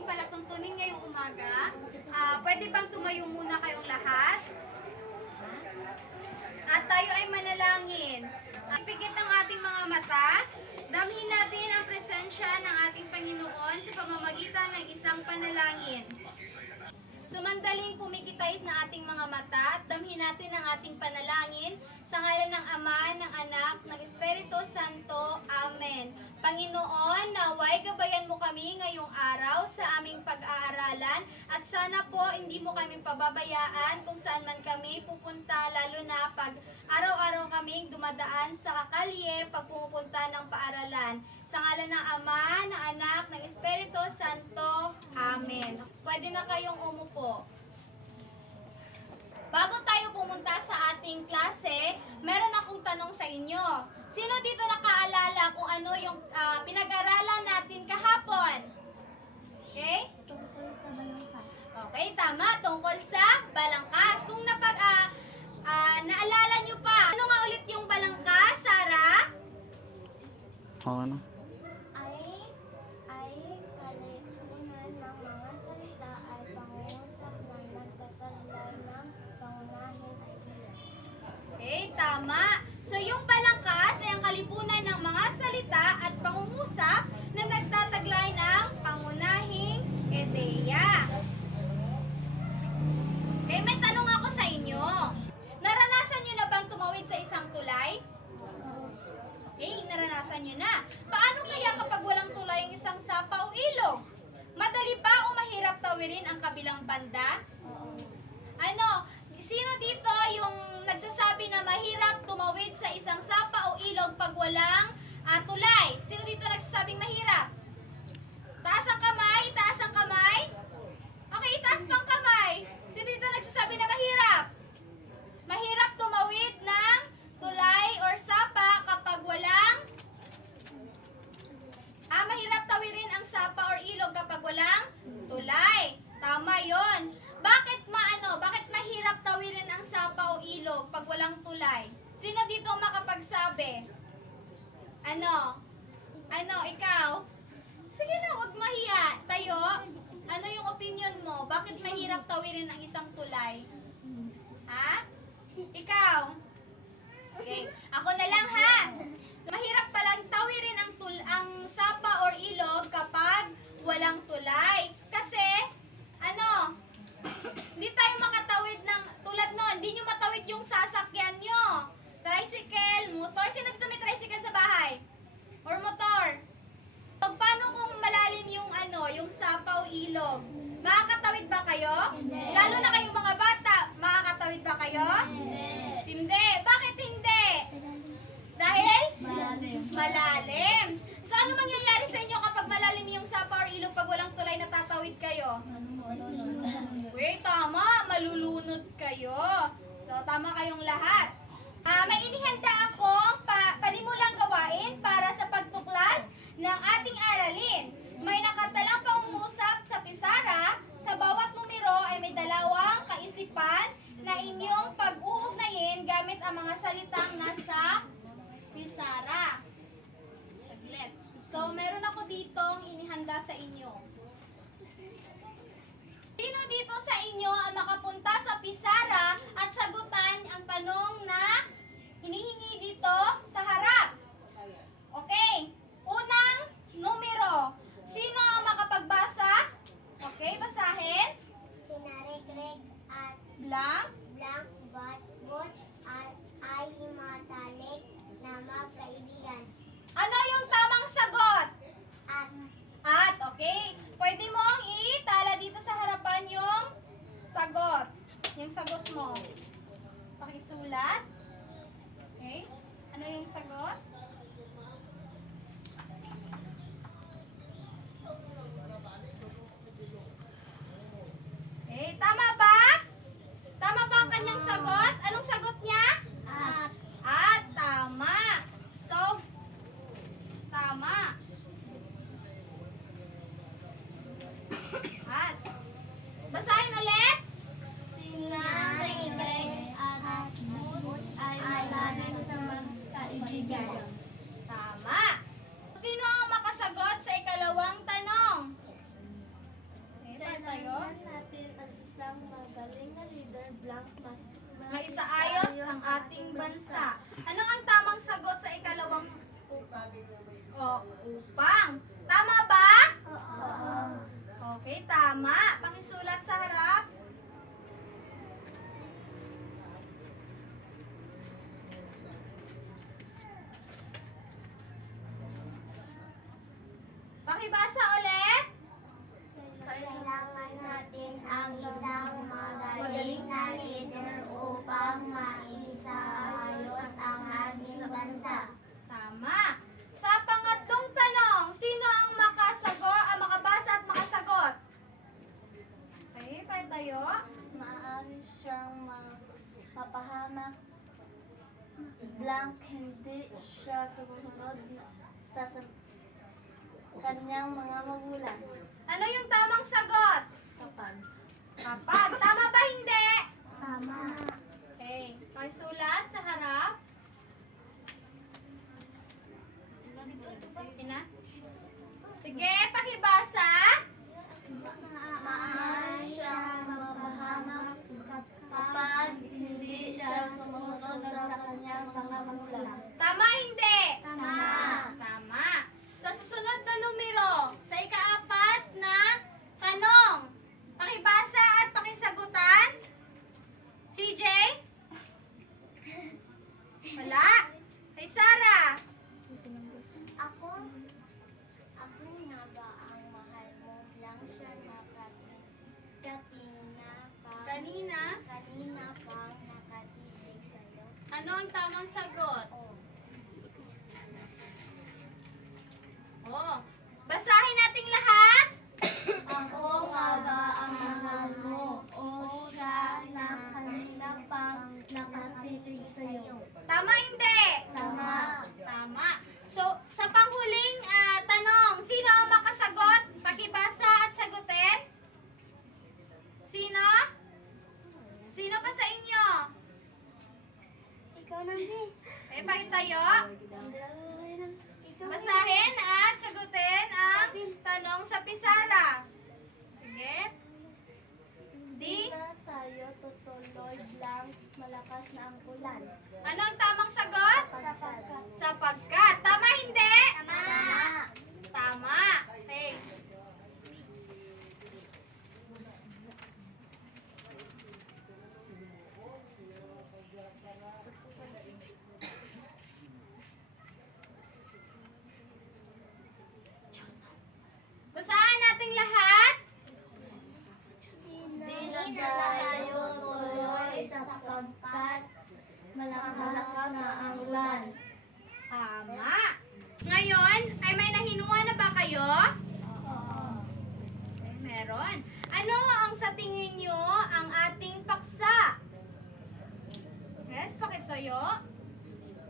ating palatuntunin ngayong umaga. Pwede bang tumayo muna kayong lahat? At tayo ay manalangin. Ipikit ang ating mga mata. Damhin natin ang presensya ng ating Panginoon sa pamamagitan ng isang panalangin. Sumandaling pumikitay na ating mga mata at damhin natin ang ating panalangin sa ngalan ng Ama, ng Anak, ng Espiritu Santo. Amen. Panginoon, naway gabayan mo kami ngayong araw sa aming pag-aaralan at sana po hindi mo kami pababayaan kung saan man kami pupunta, lalo na pag araw-araw kaming dumadaan sa kakalye pag pumupunta ng paaralan. Sa ngalan ng Ama, ng Anak, ng Espiritu Santo. Amen. Pwede na kayong umupo. Bago tayo pumunta sa ating klase, meron akong tanong sa inyo. Sino dito nakaalala kung ano yung pinag-aralan natin kahapon? Okay? Tungkol sa balangkas. Okay, tama. Tungkol sa balangkas. Kung naalala nyo pa, ano nga ulit yung balangkas, Sarah? Ano? Ay kalipunan ng mga salita ay pangungusap ng nagtataglay ng pangunahin ay ilan. Okay, tama. So yung balangkas ay ang kalipunan ng mga salita at pangungusap na nagtataglay ng pangunahing ideya. Okay, may tanong ako sa inyo. Naranasan nyo na bang tumawid sa isang tulay? Okay, naranasan nyo na. Paano kaya kapag walang tulay ang isang sapa o ilog? Madali ba o mahirap tawirin ang kabilang banda? Sino dito yung nagsasabi na mahirap tumawid sa isang sapa o ilog pag walang tulay? Sino dito nagsasabing mahirap? Taas ang kamay, taas ang kamay. Okay, itaas pang kamay. Sino dito nagsasabi na mahirap? Mahirap tumawid ng tulay or sapa kapag walang mahirap tawirin ang sapa or ilog kapag walang tulay. Tama yon. Bakit mahirap tawirin ang sapa o ilog pag walang tulay? Sino dito makapagsabi? Ikaw? Sige na, huwag mahiya. Tayo, ano yung opinion mo? Bakit mahirap tawirin ang isang tulay? Ha? Ikaw? Okay, ako na lang ha. Mahirap palang tawirin ang sapa or ilog kapag walang tulay. Kasi, hindi tayo makatawid ng, tulad nun, hindi nyo matawid yung sasakyan nyo. Tricycle, motor. Sino dito may tricycle sa bahay? Or motor? Paano kung malalim yung sapa o ilog? Makakatawid ba kayo? Hindi. Lalo na kayong mga bata, makakatawid ba kayo? Hindi. Bakit hindi? Dahil? Malalim. So, ano mangyayari sa inyo kapag malalim yung sapa or ilog pag walang tulay na tatawid kayo? Wait, tama. Malulunod kayo. So, tama kayong lahat. May inihanda akong panimulang gawain para sa pagtuklas ng ating aralin. May nakatalang pangungusap sa pisara. Sa bawat numero ay may dalawang kaisipan na inyong pag-uugnayin gamit ang mga salitang nasa pisara. Saglit. So, meron ako ditong inihanda sa inyo. Sino dito sa inyo ang makapunta sa pisara at sagutan ang tanong na hinihingi dito sa harap? Okay. Unang numero. Sino ang makapagbasa? Okay, basahin. Sinaregleg at Blank. butch at ay himatalik na magkaibigan. Ano yung tamang sagot? At Okay. Pwede mong itala dito sa harapan yung sagot. Yung sagot mo. Pakisulat. o upang. Tama ba? Oo. Okay, tama. Pakisulat sa harap. Pakibasa ulit. Kailangan natin ang isang magaling na leader upang maisaayos ang ating bansa. Tama. Sa pangatlong tanong, sino ang makabasa at makasagot? Okay, pa tayo. Maaari siyang mapahamak blank hindi siya sumusunod sa kanyang mga magulang. Ano yung tamang sagot? Kapag Kapag. Tama ba hindi? tama. Okay. Pakisulat sa harap. Okay na? Sige, pakibasa. Maaari siyang mapahamak kapag hindi siya sumusunod sa kanyang mga magulang. Tama hindi? Tama. Tama. Sa susunod na numero, sa ika-4 na tanong, pakibasa at pakisagutan. CJ? Wala. Kay Sarah? Ako nga ba ang mahal mo lang siya kanina pang nakatitig sa'yo? Ano ang tamang sagot? Oh. Oh. Basahin nating lahat. Ako nga ba ang mahal mo o siya na kanina pang nakatitig sa'yo? Tama hindi? Tama. Tama. So, sa panghuling tanong, sino ang makasagot? Pakibasa at sagutin. Sino? Sino pa sa inyo? Ikaw na din. Pakitayo. Ikaw Basahin at sagutin ang tanong sa pisara. Sige. Di na tayo tutuloy lang malakas na ang ulan. Ano ang tamang sagot? Sapagkat. Sapagkat. Tama hindi? Tama. Tama. Okay. Basahan nating lahat. Di na tayo tuloy sapagkat malakas na ang ulan. Tama. Ngayon, ay may nahinuha na ba kayo? Okay, meron. Ano ang sa tingin nyo ang ating paksa? Yes, pakitayo.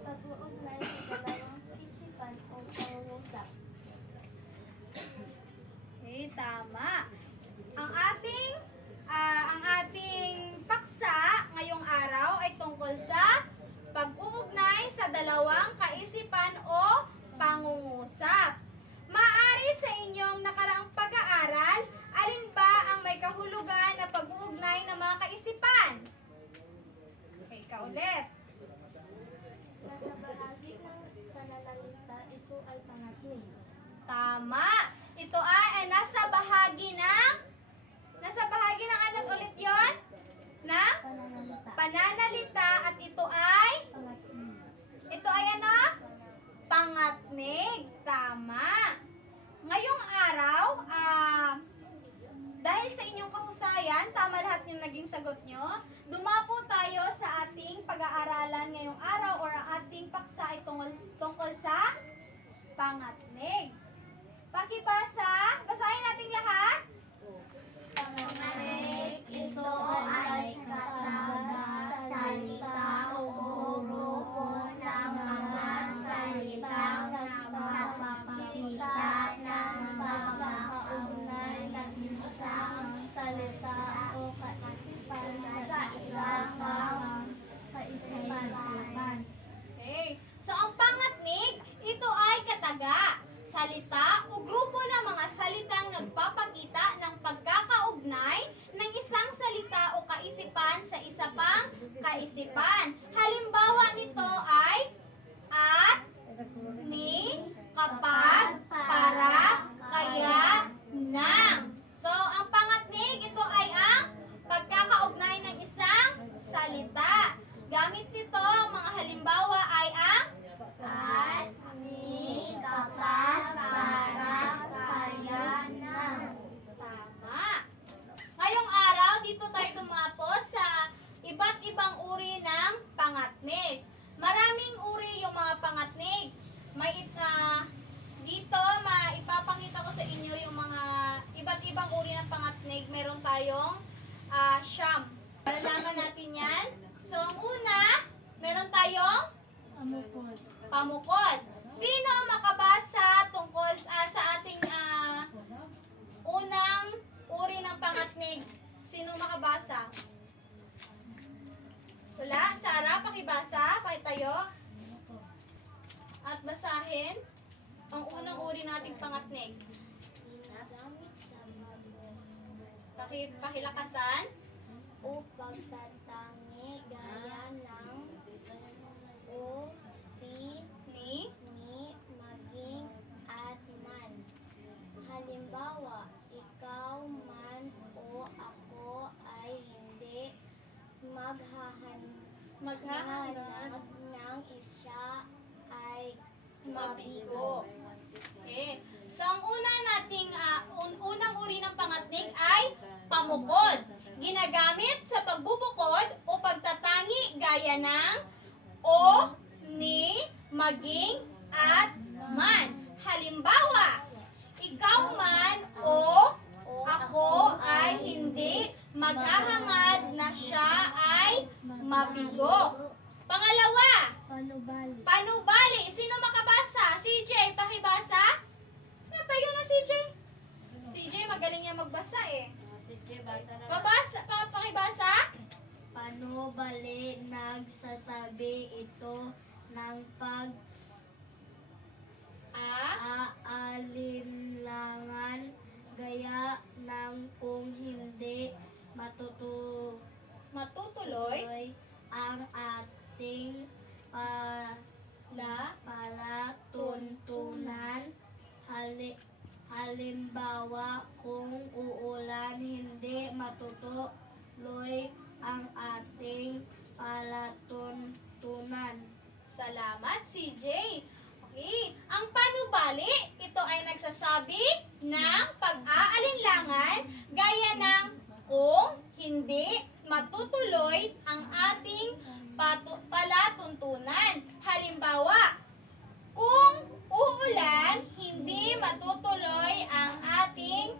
Pag-uugnay sa dalawang isipan o pangungusap. Okay, tama. Ang ating paksa ngayong araw ay tungkol sa pag-uugnay sa dalawang kaisipan o pangungusap. Maaari sa inyong nakaraang pag-aaral, alin ba ang may kahulugan na pag-uugnay ng mga kaisipan? Okay, kaulit. Nasa bahagi ng pananalita, ito ay pangatnig. Tama. Ito ay nasa bahagi ng ano ulit yon? Ng Pananalita. pananalita at ito ay Pangatnig. ano? Pangatnig. Tama. Ngayong araw, dahil sa inyong kahusayan, tama lahat yung naging sagot nyo, dumapo tayo sa ating pag-aaralan ngayong araw or ang ating paksa ay tungkol sa pangatnig. Pakibasa, basahin natin lahat. Pangatnig, ito ay salita o grupo ng mga salitang nagpapakita ng pagkakaugnay ng isang salita o kaisipan sa isang kaisipan. Okay. So, ang pangatnig, ito ay kataga, salita o grupo ng mga salitang nagpapakita ibang uri ng pangatnig, meron tayong siyam. Malalaman natin yan. So, ang una, meron tayong pamukod. Sino ang makabasa tungkol sa ating unang uri ng pangatnig? Sino makabasa? Wala? Sarah, pakibasa, pakitayo. At basahin ang unang uri nating pangatnig. Ginagamit sa Pakilakasan. upang tatangi gaya ng o, ti, Ni. maging, at man. Halimbawa, ikaw man o ako ay hindi maghahanap ng isa ay Mabigo. Okay. So, ang una nating, unang uri ng pangatnig ay pamukod. Ginagamit sa pagbubukod o pagtatangi gaya ng o, ni, maging, at man. Halimbawa, ikaw man o ako ay hindi maghahangad na siya ay mabigo. Pangalawa, panubali. Sino makabasa? CJ, pakibasa. Natayo na CJ. CJ, magaling niya magbasa eh. Pakibasa. Panubali, nagsasabi ito ng pag-aalinlangan gaya ng kung hindi Matutuloy. ang ating palatuntunan. Halimbawa, kung uulan, hindi matutuloy ang ating palatuntunan. Salamat, CJ. Okay. Ang panubali, ito ay nagsasabi ng pag-aalinlangan gaya ng kung hindi matutuloy ang ating palatuntunan. Halimbawa, kung uulan, hindi matutuloy ang ating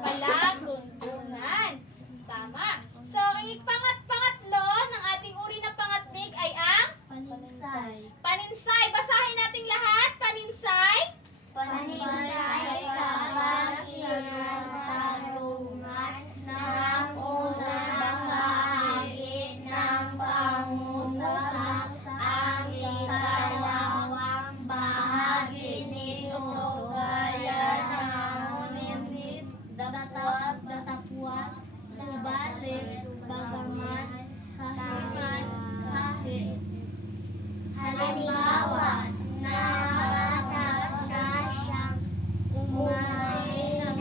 palatuntunan. Tama. So, ang pangatlo ng ating uri na pangatnig ay ang paninsay. Basahin natin lahat. Paninsay. Paninsay kapag sinasalungat ng unang bahagi ng pangungusap ang ikalawang bahagi nito gaya ng ngunit, datapwat, subalit, bagaman, kahit. Halimbawa, nakakasyang umay ng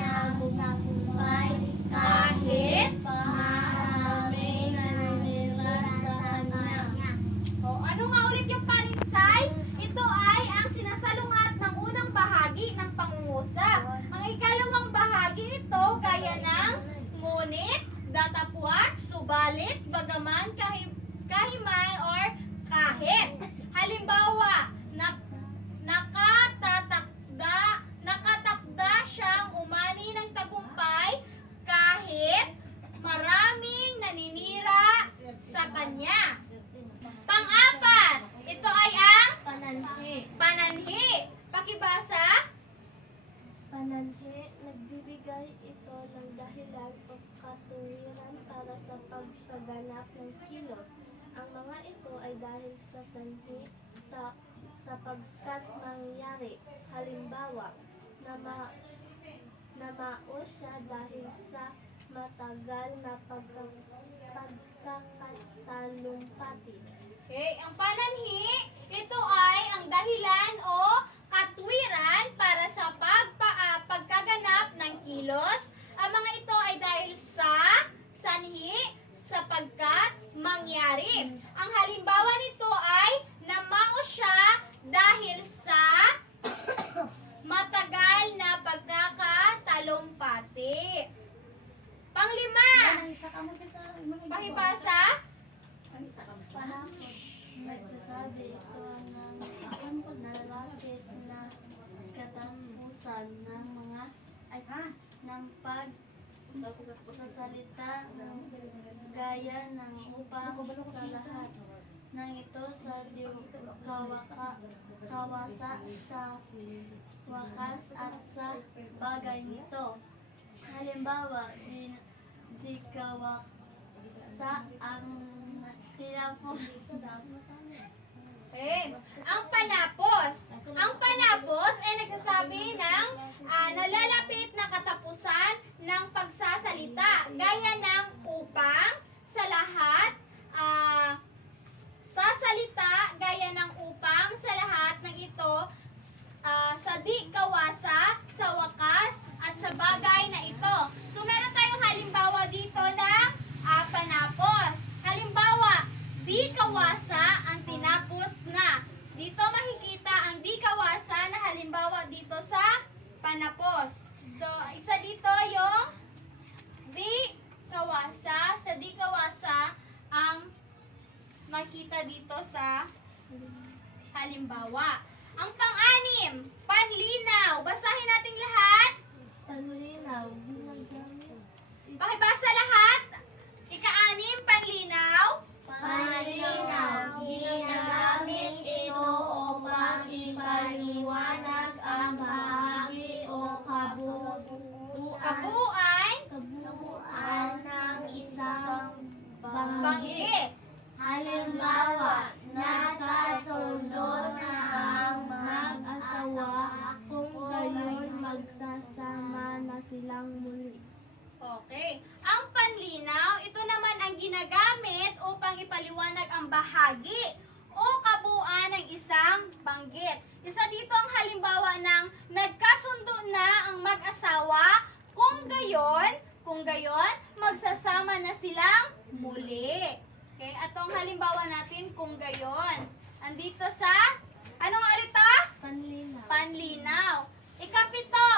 tagumpay kahit maraming nanirasan niya. O, ano nga ulit yung paninsay? Ito ay ang sinasalungat ng unang bahagi ng pangungusap. Ang ikalawang bahagi nito gaya ng ngunit, datapwat, subalit, bagaman, kahiman, or kahit. Halimbawa, nakatakda siyang umani ng tagumpay kahit maraming naninira sa kanya. Pang-apat, ito ay ang pananhi. Pakibasa. Pananhi, nagbibigay ito ng dahilan o katuwiran para sa pagsaganap ng kilos. Ang mga ito ay dahil sa sanhi sapagkat mangyari. Halimbawa, namao siya dahil sa matagal na pagkakatalumpati. Okay, ang pananhi, ito ay ang dahilan o katwiran para sa pagkaganap ng kilos. Ang mga ito ay dahil sa sanhi sapagkat mangyari. Ang halimbawa nito ay namao siya dahil sa matagal na pagkakatalumpati. Panglima, pakibasa. Nagsasabi ito ng nalalapit na katampusan ng mga ng pagsasalita ng gaya ng upang sa lahat ng ito sa kawasa sa wakas at sa bagay nito. Halimbawa, di kawasa ang tinapos. Okay. Ang panapos. Ang panapos ay nagsasabi ng nalalapit na katapusan ng pagsasalita. Gaya ng upang, sa lahat, sa salita, gaya ng upang, sa lahat ng ito, sa di kawasa, sa wakas, at sa bagay na ito. So, meron tayong halimbawa dito ng panapos. Halimbawa, di kawasa ang tinapos na. Dito makikita ang di kawasa na halimbawa dito sa panapos. So, isa dito yung di kawasa. Sa di kawasa ang makita dito sa halimbawa. Ang pang-anim, panlinaw. Basahin natin lahat. Panlinaw. Pakibasa lahat. Ika-anim, panlinaw. Panlinaw. Ginagamit ito upang ipaliwanag ang bahagi o Kabuuan. kabuuan ng isang banggit. Banggit. Halimbawa, nakasundo na ang mag-asawa kung gayon magsasama na silang muli. Okay. Ang panlinaw, ito naman ang ginagamit upang ipaliwanag ang bahagi o kabuuan ng isang banggit. Isa dito ang halimbawa ng nagkasundo na ang mag-asawa kung gayon, magsasama na silang muli. Okay, atong halimbawa natin kung gayon. Andito sa, anong arito? Panlinaw. Panlinaw. Ikapito,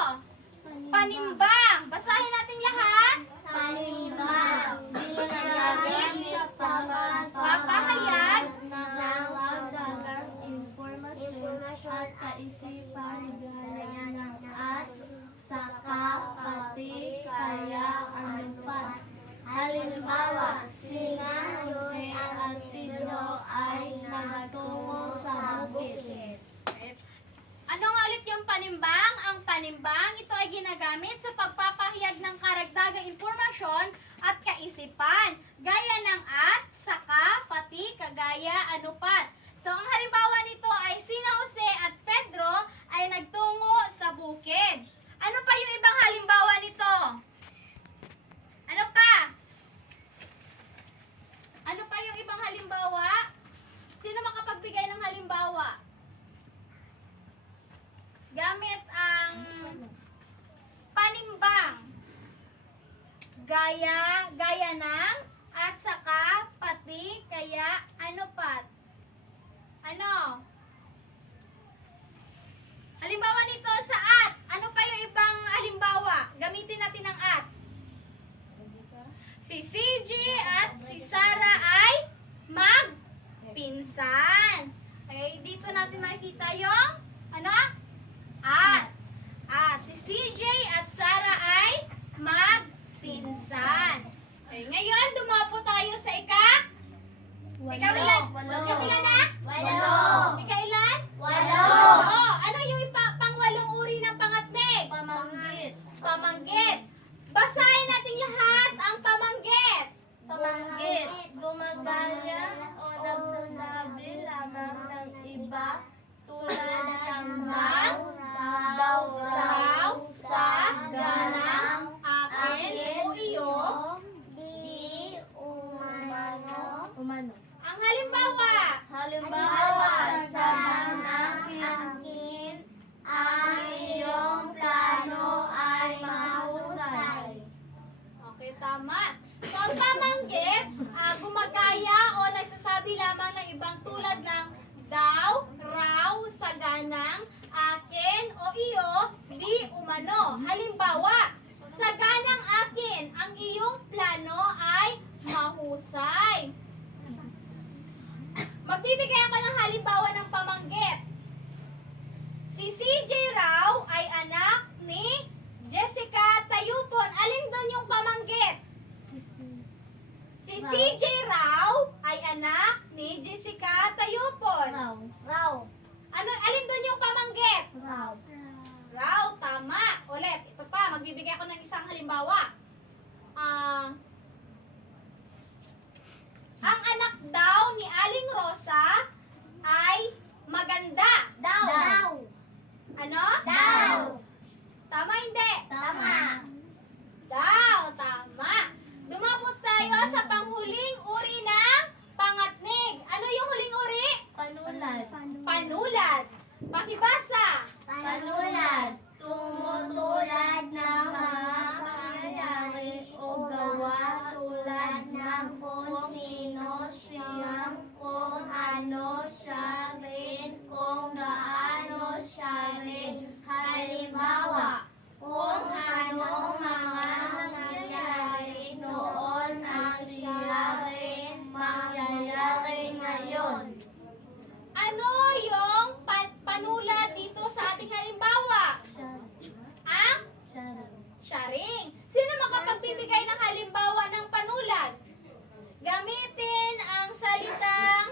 panimbang. Basahin natin lahat. Panimbang. Ginagamit sa Papahayag ng dagang impormasyon at kaisipan gaya ng at saka pati kaya anupat. Halimbawa, sina Jose at Pedro ay nagtungo sa bukid. Ano nga ulit yung panimbang? Ang panimbang, ito ay ginagamit sa pagpapahayag ng karagdagang impormasyon at kaisipan. Gaya ng at, saka, pati, kagaya, anupat. So, ang halimbawa nito ay sina Jose at Pedro ay nagtungo sa bukid. Ano pa yung ibang halimbawa nito? Ano pa? Ano pa yung ibang halimbawa? Sino makapagbigay ng halimbawa? Gamit ang panimbang. Gaya ng, at saka, pati, kaya, anupat. Ano? Halimbawa nito sa at. Ano pa yung ibang halimbawa? Gamitin natin ang at. Si CJ at si Sarah ay magpinsan. Okay, dito natin makikita yung ano? At. Si CJ at Sarah ay magpinsan. Okay, ngayon dumapo tayo sa ikailan? Ikailan na? Walo. Ikailan? Walo. Oo. Ano yung pangwalong uri ng pangatnig? Pamanggit. Pamanggit. Basahin natin lahat ang pamanggit. Pamanggit. Gumagaya o nagsasabi lamang ng iba tulad ng Ng, daw, raw, sa, ganang, akin, o iyo. di, umano. Ang halimbawa. Halimbawa, sa akin, ang iyong plano ay mahusay. Okay, tama. So, ang pamanggit, gumagaya o nagsasabi lamang ng ibang tulad ng daw, raw, sa ganang, akin, o iyo, di umano. Halimbawa, sa ganang akin, ang iyong plano ay mahusay. Magbibigay ako ng halimbawa ng pamanggit. Si CJ raw ay anak ni Jessica Tayup Jessica Tayupon. Raw. Raw. Ano, alin doon yung pamanggit? Raw. Raw, tama. Ulit, ito pa, magbibigay ako ng isang halimbawa. Ang anak daw ni Aling Rosa ay maganda. Daw. Daw. Ano? Daw. Tama hindi? Tama. Daw, tama. Dumabot tayo sa panghuling uri ng pangatnig. Ano yung huling uri? Panulad. Panulad. Pakibasa. Panulad. Tumutulad ng mga pangyayari o gawa tulad ng kung sino siyang, kung ano siya rin, kung gaano siya rin. Halimbawa, kung anong mga nangyayari noon ang siya rin mangyayari ngayon. Ano yung panulad dito sa ating halimbawa? Ang sharing. Sino makapagbibigay ng halimbawa ng panulad? Gamitin ang salitang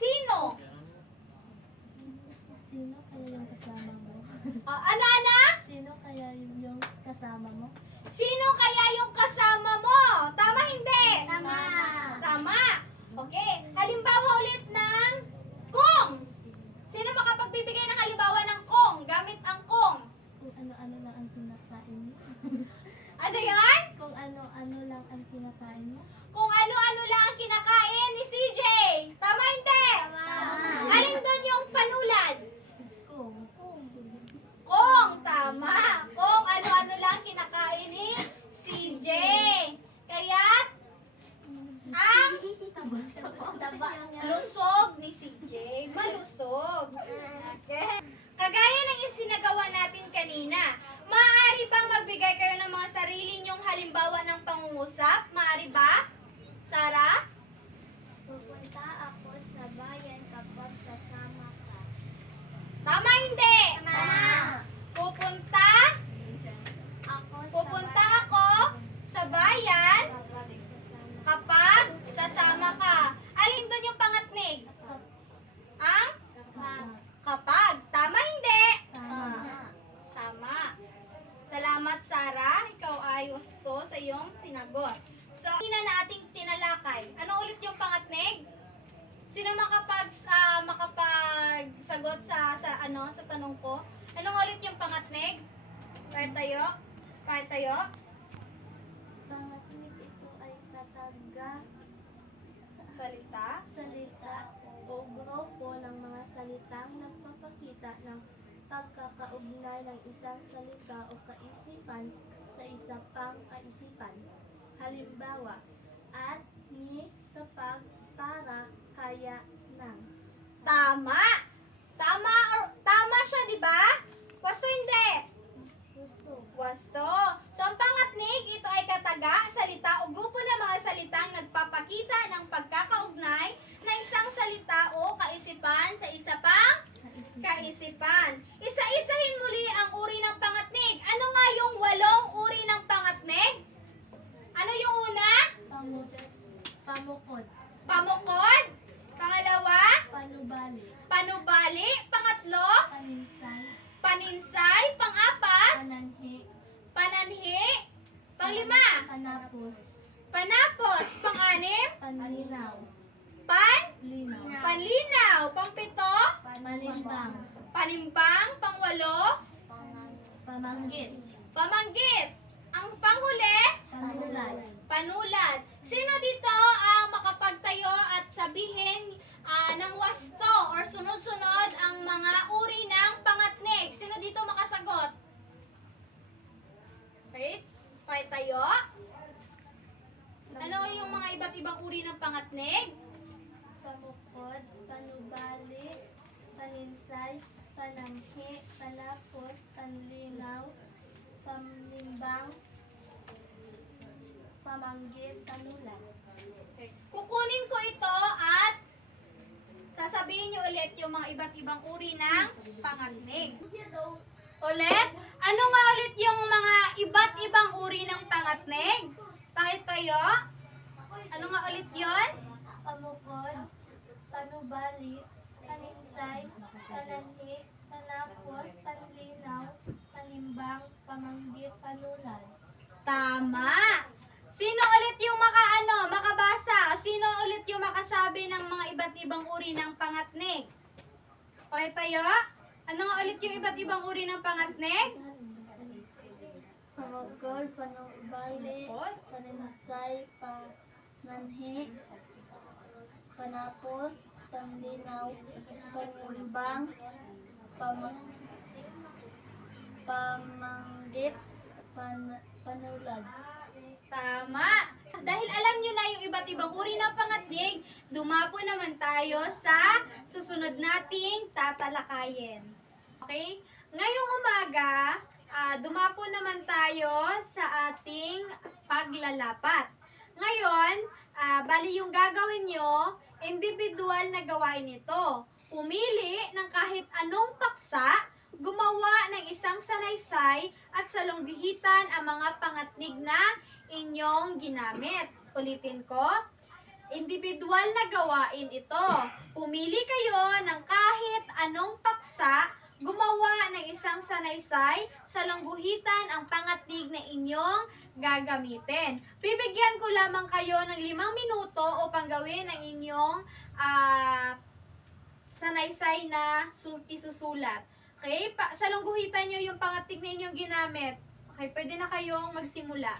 sino? Sino kaya yung kasama mo? Ana? Sino kaya yung kasama mo? Sino kaya yung kasama mo? Tama hindi? Tama. Tama. Okay. Halimbawa ulit ng kung. Sino makapagbibigay ng halimbawa ng kung? Gamit ang kung. Kung ano-ano lang ang kinakain mo. Ano yan? Kung ano-ano lang ang kinakain mo. Kung ano-ano lang ang kinakain ni CJ. Tama hindi? Tama. Alin doon yung panulad? Kung. Kung. Tama. Kung ano-ano lang kinakain ni CJ. Kaya't ang Taba. lusog ni CJ. Malusog. Okay. Kagaya ng isinagawa natin kanina, maaari bang magbigay kayo ng mga sarili nyong halimbawa ng pangungusap? Maaari ba? Sarah? Pupunta ako sa bayan kapag sasama ka. Tama hindi? Tama. Pupunta ako sa bayan kapag sasama ka. Alin doon yung pangatnig? Ang kapag. Tama hindi? Tama. Salamat, Sarah. Ikaw ay gusto sa iyong sinagot. So, ina na ating tinalakay. Ano ulit yung pangatnig? Sino makapagsagot sa tanong ko? Anong ulit yung pangatnig? Kahit tayo? Pangatnig ito ay kataga Salita. o grupo ng mga salitang nagpapakita ng pagkakaugnay ng isang salita o kaisipan sa isa pang kaisipan. Halimbawa, at, ni, kapag, para, kaya, ng. Tama. Tama siya, di ba? Wasto hindi. Gusto. Wasto. So, ang pangatnig, ito ay kataga, salita o grupo ng mga salitang nagpapakita ng pagkakaugnay ng isang salita o kaisipan sa isa pang kaisipan. Isa-isahin muli ang uri ng pangatnig. Ano nga yung 8 uri ng pangatnig? Ano yung una? Pamukod. Pamukod. Pangalawa? Panubali. Panubali. Pangatlo? Paninsay. Paninsay. Pang-apat? Pananhi. Pananhi. Panglima? Panapos. Panapos. Pang-anim? Panlinaw. Linaw. Panlinaw. Pang-pito? Panimbang. Panimbang. Pang-walo? Pamanggit. Pamanggit. Ang panghuli? Panulad. Panulad. Sino dito ang makapagtayo at sabihin ng wasto or sunod-sunod ang mga uri ng pangatnig? Sino dito makasagot? Wait, tayo. Ano yung mga iba't ibang uri ng pangatnig? Pamukod. Panubali. Paninsay. Panamhi. Panapos. Panlinaw. Panimbang. Pamanggit. Panulad. Kukunin ko ito at sasabihin nyo ulit yung mga iba't ibang uri ng pangatnig. Ulit? Ano nga ulit yung mga iba't ibang uri ng pangatnig? Pakitayo. Ano nga ulit yon? Pamukod, panubali, paninsay, pananhi, panapos, panlinaw, panimbang, pamanggit, panulan. Tama! Sino ulit yung makabasa? Sino ulit yung makasabi ng mga iba't ibang uri ng pangatnig? Okay tayo? Ano nga ulit yung iba't ibang uri ng pangatnig? Pamukod, panubali, paninsay, pananhi, panapos, panlinaw, panimbang, pamanggit, panulan. Tama! Dahil alam nyo na yung iba't ibang uri ng pangatnig, dumapo naman tayo sa susunod nating tatalakayin. Okay? Ngayong umaga, dumapo naman tayo sa ating paglalapat. Ngayon, bali yung gagawin nyo, individual na gawain ito. Pumili ng kahit anong paksa, gumawa ng isang sanaysay at salunggihitan ang mga pangatnig na inyong ginamit. Ulitin ko, individual na gawain ito. Pumili kayo ng kahit anong paksa, gumawa ng isang sanaysay, salungguhitan ang pangatnig na inyong gagamitin. Bibigyan ko lamang kayo ng 5 minuto upang gawin ang inyong sanaysay na isusulat. Okay? Salungguhitan nyo yung pangatnig na inyong ginamit. Okay, pwede na kayong magsimula.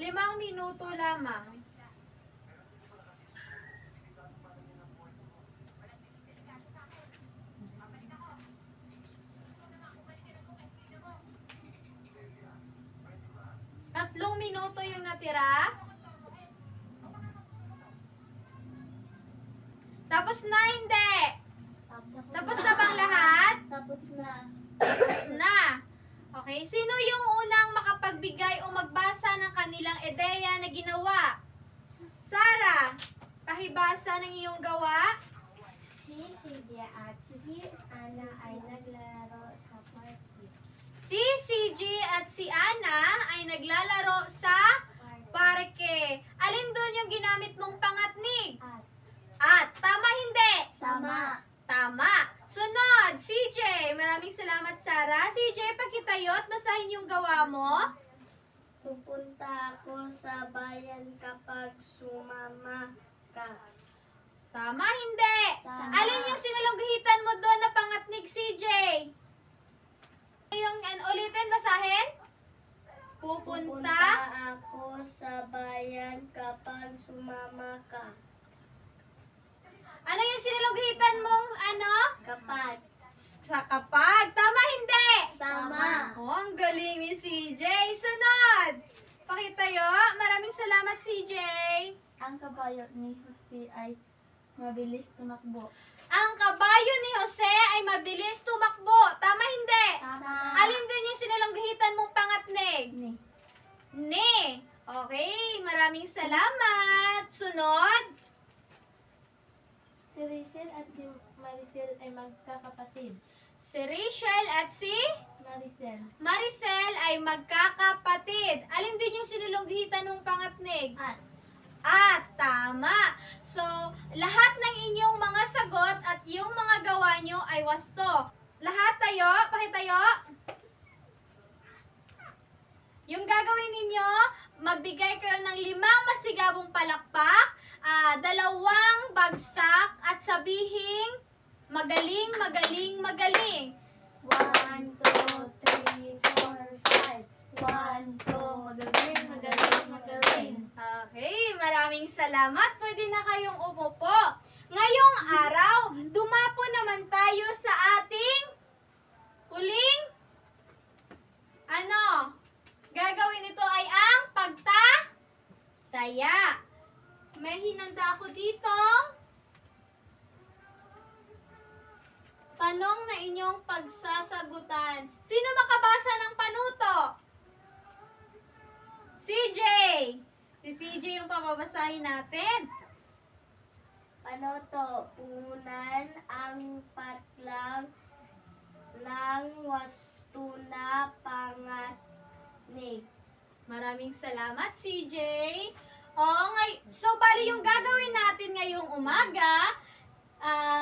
5 minuto lamang. Tatlong minuto yung natira. Tapos na, hindi. Tapos na bang lahat? Tapos na. Tapos na. Okay, sino yung unang makapagbigay o magbasa ng kanilang ideya na ginawa? Sarah, pakibasa ng iyong gawa. Si CJ at si Ana ay naglalaro sa party. Si CJ at si Ana ay naglalaro sa parke. Alin doon yung ginamit mong pangatnig? At, tama hindi? Tama. Tama. Sunod, CJ. Maraming salamat, Sarah. CJ, pakitayo at basahin yung gawa mo. Pupunta ako sa bayan kapag sumama ka. Tama, hindi. Tama. Alin yung sinalunggitan mo doon na pangatnig, CJ? Yung ulitin, basahin. Pupunta. ako sa bayan kapag sumama ka. Ano yung sinalunggitan mong Kapag. Sa kapag. Tama, hindi. Tama. Oh, ang galing ni CJ. Sunod. Pakitayo. Maraming salamat, CJ. Ang kabayo ni Jose ay mabilis tumakbo. Ang kabayo ni Jose ay mabilis tumakbo. Tama, hindi. Tama. Alin din yung sinalunggitan mong pangatnig? Ni. Ni. Okay, maraming salamat. Sunod. Si Rachel at si Maricel ay magkakapatid. Si Rachel at si Maricel. ay magkakapatid. Alin din yung sinulunggitan mong pangatnig? At. At, tama. So, lahat ng inyong mga sagot at yung mga gawa nyo ay wasto. Lahat tayo, pakitayo. Yung gagawin ninyo, magbigay kayo ng 5 masigabong palakpak, 2 bagsak, at sabihing, magaling, magaling, magaling. 1, 2, 3, 4, 5. 1, 2, magaling, magaling, magaling. Okay, maraming salamat. Pwede na kayong umupo. Ngayong araw, dumapo naman tayo sa ating huling gagawin ito ay ang pagtataya. May hinanda ako dito. Tanong na inyong pagsasagutan. Sino makabasa ng panuto? CJ! Si CJ yung pababasahin natin. Panoto, unan ang patlang ng wasto na pangatnig. Maraming salamat, CJ. Oo, so bali yung gagawin natin ngayong umaga,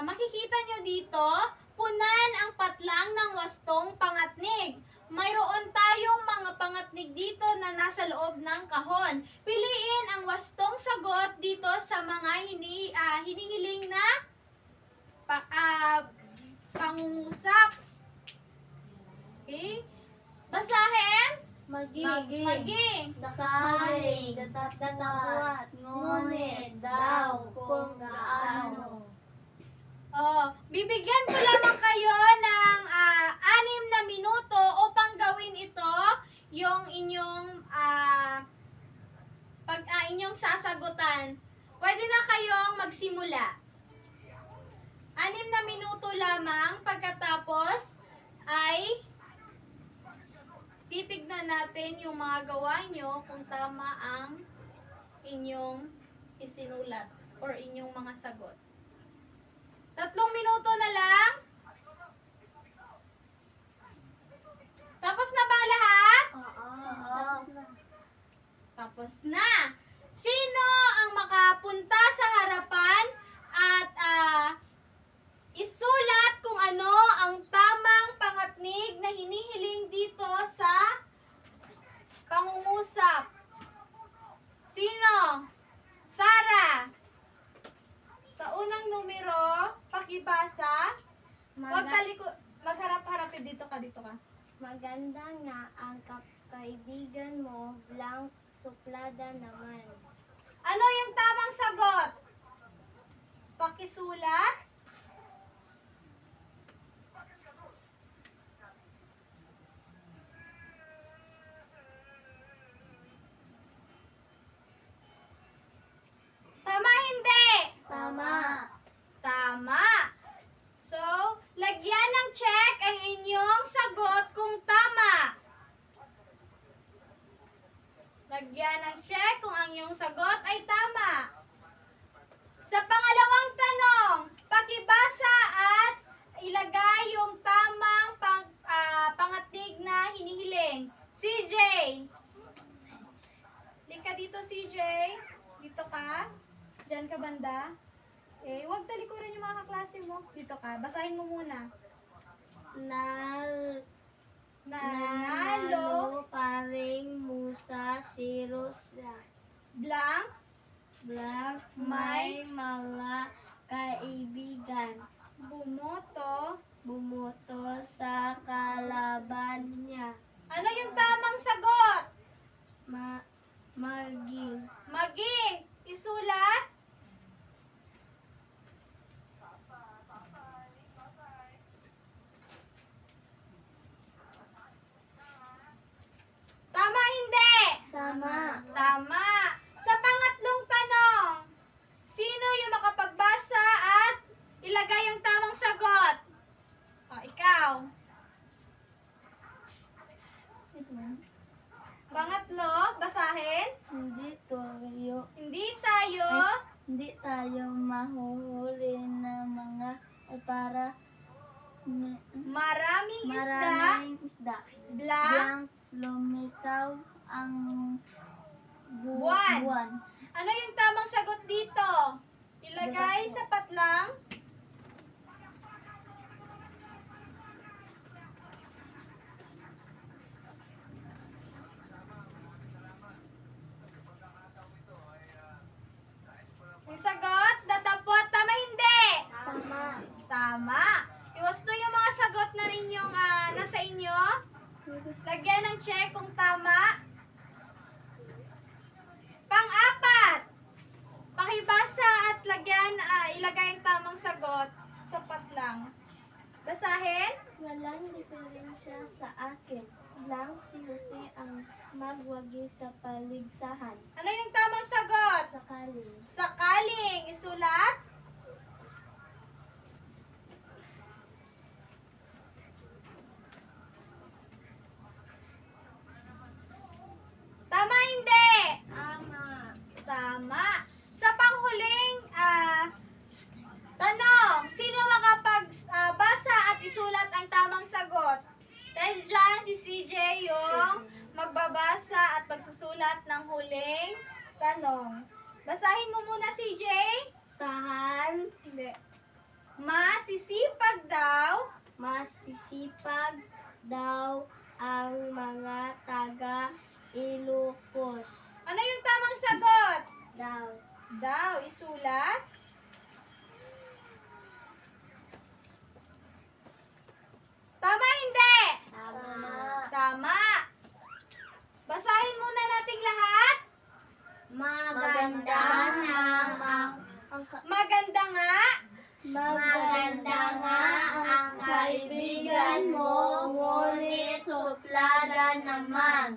makikita nyo dito, punan ang patlang ng wastong pangatnig. Mayroon tayong mga pangatnig dito na nasa loob ng kahon. Piliin ang wastong sagot dito sa mga hinihiling na pangungusap. Okay? Basahin. Maging. Sakaling, datat, ngunit, daw, kung gaano. Bibigyan ko lamang kayo ng 6 na minuto upang gawin ito yung inyong inyong sasagutan. Pwede na kayong magsimula. 6 na minuto lamang, pagkatapos ay titignan natin yung mga gawa nyo kung tama ang inyong isinulat or inyong mga sagot. 3 minuto na lang. Tapos na ba ang lahat? Tapos na. Sino ang makapunta sa harapan at isulat kung ano ang tamang pangatnig na hinihiling dito sa pangungusap? Sino? Sara. Sa unang numero, pakibasa. Magharap-harapin dito ka. Maganda nga ang kaibigan mo, blank suplada naman. Ano yung tamang sagot? Pakisulat. Tama, hindi? Tama. So, lagyan ng check ang inyong sagot kung tama. Lagyan ng check kung ang iyong sagot ay tama. Sa pangalawang tanong, pakibasa at ilagay yung tamang pangatnig na hinihiling. CJ. Lika dito, CJ. Dito ka. Diyan ka banda. Huwag talikuran yung mga kaklase mo. Dito ka. Basahin mo muna. Nanalo paring musa si Rosa. blank May mga kaibigan. bumoto sa kalaban niya. Ano yung tamang sagot? Maging. Isulat. Tama, hindi? Tama. Sa pangatlong tanong, sino yung makapagbasa at ilagay yung tamang sagot? Ikaw. Pangatlo, basahin. Hindi tayo mahuhuli ng mga para maraming isda. Blank. Blank lumitaw ang Buwan. Ano yung tamang sagot dito? Ilagay sa patlang. Yung sagot, datapot. Tama, hindi? Tama. Iwasto yung mga sagot na ninyong nasa inyo. Lagyan ng check kung tama. Pang-apat. Pakibasa at ilagay ang tamang sagot sa patlang. Basahin. Walang diferensya sa akin. Lang si Jose ang magwagi sa paligsahan. Ano yung tamang sagot? Sakaling. Sakaling. Isulat. Tama, hindi? Tama. Sa panghuling tanong, sino makapagbasa at isulat ang tamang sagot? Dahil dyan, si CJ yung magbabasa at magsusulat ng huling tanong. Basahin mo muna, CJ. Sahan, Hindi. Masisipag daw. masisipag daw ang mga taga Ilocos. Ano yung tamang sagot? Daw. Daw, isulat. Tama, hindi? Tama. Tama. Basahin muna nating lahat. Maganda namang Maganda nga. maganda nga ang kaibigan mo, ngunit suplada naman.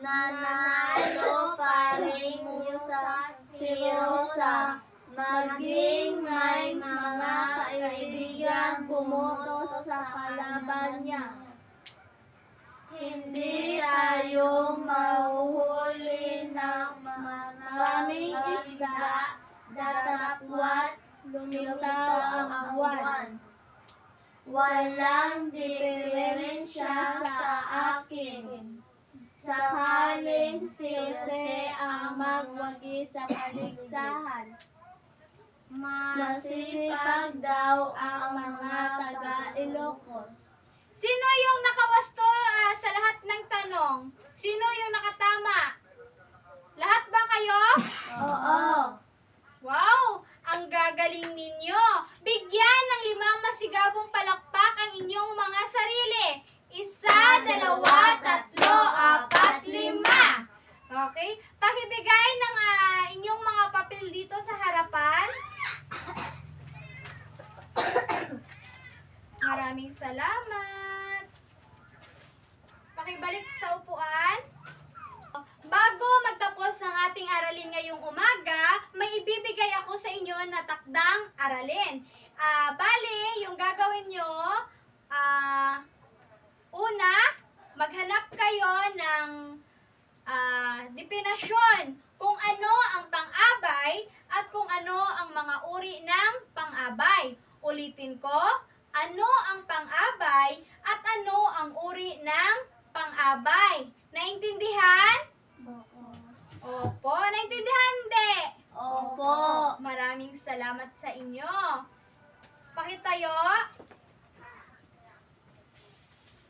Nanalo pa rin si Rosa, maging may mga kaibigan bumoto sa kalaban niya. Hindi tayo mahuhuli ng maraming isda, datapwat, lumitaw ang buwan. Walang diferensya sa akin. Sakaling si Jose ang magwagi sa paligsahan. Masisipag daw ang mga taga Ilocos. Sino yung nakawasto sa lahat ng tanong? Sino yung nakatama? Lahat ba kayo? Oo. Wow! Ang gagaling ninyo! Bigyan ng 5 masigabong palakpak ang inyong mga sarili. 1, 2, 3, 4, 5. Okay? Pakibigay ng inyong mga papel dito sa harapan. Maraming salamat. Pakibalik sa upuan. Bago magtapos ang ating aralin ngayong umaga, may ibibigay ako sa inyo na takdang aralin. Bale, yung gagawin nyo, una, maghanap kayo ng definasyon kung ano ang pang-abay at kung ano ang mga uri ng pang-abay. Ulitin ko, ano ang pang-abay at ano ang uri ng pang-abay. Naintindihan? Opo, naintindihan hindi? Opo. Maraming salamat sa inyo. Pakitayo.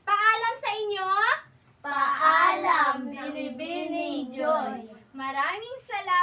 Paalam sa inyo. Paalam, Binibining Joy. Maraming salamat.